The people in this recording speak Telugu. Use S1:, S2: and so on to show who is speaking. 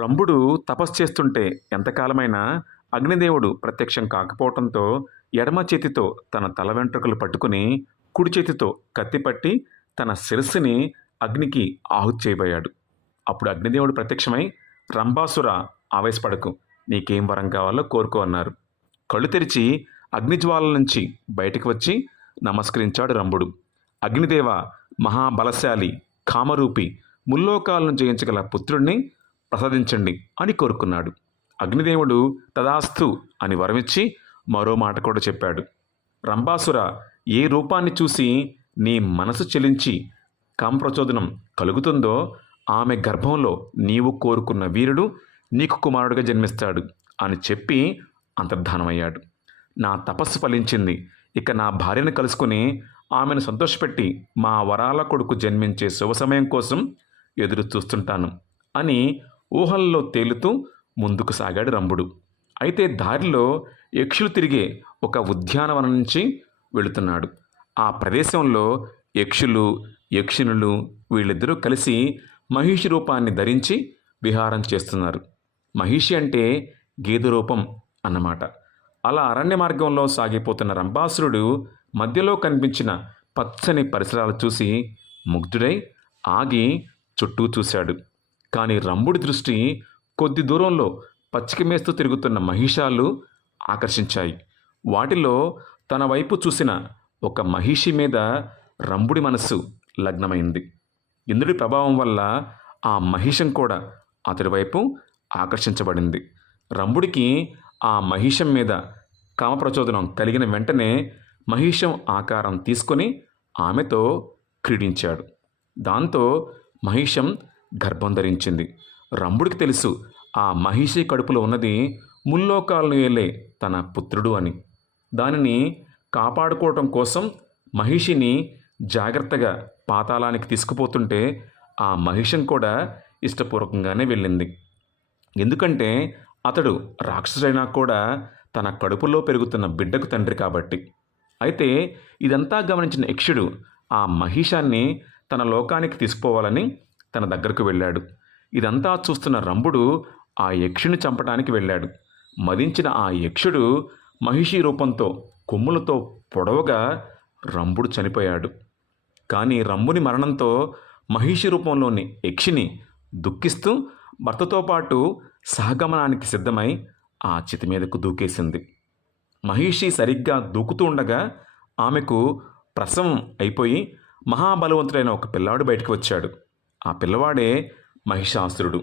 S1: రంభుడు తపస్సు చేస్తుంటే ఎంతకాలమైనా అగ్నిదేవుడు ప్రత్యక్షం కాకపోవటంతో ఎడమ చేతితో తన తల వెంట్రుకలు పట్టుకుని కుడి చేతితో కత్తిపట్టి తన శిరస్సుని అగ్నికి ఆహుతి చేయబోయాడు. అప్పుడు అగ్నిదేవుడు ప్రత్యక్షమై రంభాసుర ఆవేశపడకు. నీకేం వరం కావాలో కోరుకో అన్నారు. కళ్ళు తెరిచి అగ్నిజ్వాల నుంచి బయటికి వచ్చి నమస్కరించాడు రంభుడు. అగ్నిదేవ మహాబలశాలి కామరూపి ముల్లోకాలను జయించగల పుత్రుణ్ణి ప్రసాదించండి అని కోరుకున్నాడు. అగ్నిదేవుడు తదాస్తు అని వరమిచ్చి మరో మాట కూడా చెప్పాడు. రంభాసుర ఏ రూపాన్ని చూసి నీ మనసు చెలించి కామప్రచోదనం కలుగుతుందో ఆమె గర్భంలో నీవు కోరుకున్న వీరుడు నీకు కుమారుడిగా జన్మిస్తాడు అని చెప్పి అంతర్ధానమయ్యాడు. నా తపస్సు ఫలించింది. ఇక నా భార్యను కలుసుకుని ఆమెను సంతోషపెట్టి మా వరాల కొడుకు జన్మించే శుభ సమయం కోసం ఎదురు చూస్తుంటాను అని ఊహల్లో తేలుతూ ముందుకు సాగాడు రంభుడు. అయితే దారిలో యక్షులు తిరిగే ఒక ఉద్యానవనం నుంచి వెళుతున్నాడు. ఆ ప్రదేశంలో యక్షులు యక్షిణులు వీళ్ళిద్దరూ కలిసి మహిషి రూపాన్ని ధరించి విహారం చేస్తున్నారు. మహిషి అంటే గేదె రూపం అన్నమాట. అలా అరణ్య మార్గంలో సాగిపోతున్న రంభాసురుడు మధ్యలో కనిపించిన పచ్చని పరిసరాలు చూసి ముగ్ధుడై ఆగి చుట్టూ చూశాడు. కానీ రంభుడి దృష్టి కొద్ది దూరంలో పచ్చిక మేస్తూ తిరుగుతున్న మహిషాలు ఆకర్షించాయి. వాటిలో తన వైపు చూసిన ఒక మహిషి మీద రంభుడి మనస్సు లగ్నమైంది. ఇంద్రుడి ప్రభావం వల్ల ఆ మహిషం కూడా అతడి వైపు ఆకర్షించబడింది. రంభుడికి ఆ మహిషం మీద కామప్రచోదనం కలిగిన వెంటనే మహిషం ఆకారం తీసుకొని ఆమెతో క్రీడించాడు. దాంతో మహిషం గర్భం ధరించింది. రంభుడికి తెలుసు ఆ మహిషి కడుపులో ఉన్నది ముల్లోకాలను ఏలే తన పుత్రుడు అని. దానిని కాపాడుకోవటం కోసం మహిషిని జాగ్రత్తగా పాతాళానికి తీసుకుపోతుంటే ఆ మహిషం కూడా ఇష్టపూర్వకంగానే వెళ్ళింది. ఎందుకంటే అతడు రాక్షసుడైనా కూడా తన కడుపులో పెరుగుతున్న బిడ్డకు తండ్రి కాబట్టి. అయితే ఇదంతా గమనించిన యక్షుడు ఆ మహిషాన్ని తన లోకానికి తీసుకుపోవాలని తన దగ్గరకు వెళ్ళాడు. ఇదంతా చూస్తున్న రంభుడు ఆ యక్షుని చంపడానికి వెళ్ళాడు. మదించిన ఆ యక్షుడు మహిషి రూపంతో కొమ్ములతో పొడవుగా రంభుడు చనిపోయాడు. కానీ రంభుని మరణంతో మహిషి రూపంలోని యక్షిని దుఃఖిస్తూ భర్తతో పాటు సహగమనానికి సిద్ధమై ఆ చితి మీదకు దూకేసింది. మహిషి సరిగ్గా దూకుతూ ఉండగా ఆమెకు ప్రసవం అయిపోయి మహాబలవంతుడైన ఒక పిల్లాడు బయటకు వచ్చాడు. ఆ పిల్లవాడే మహిషాసురుడు.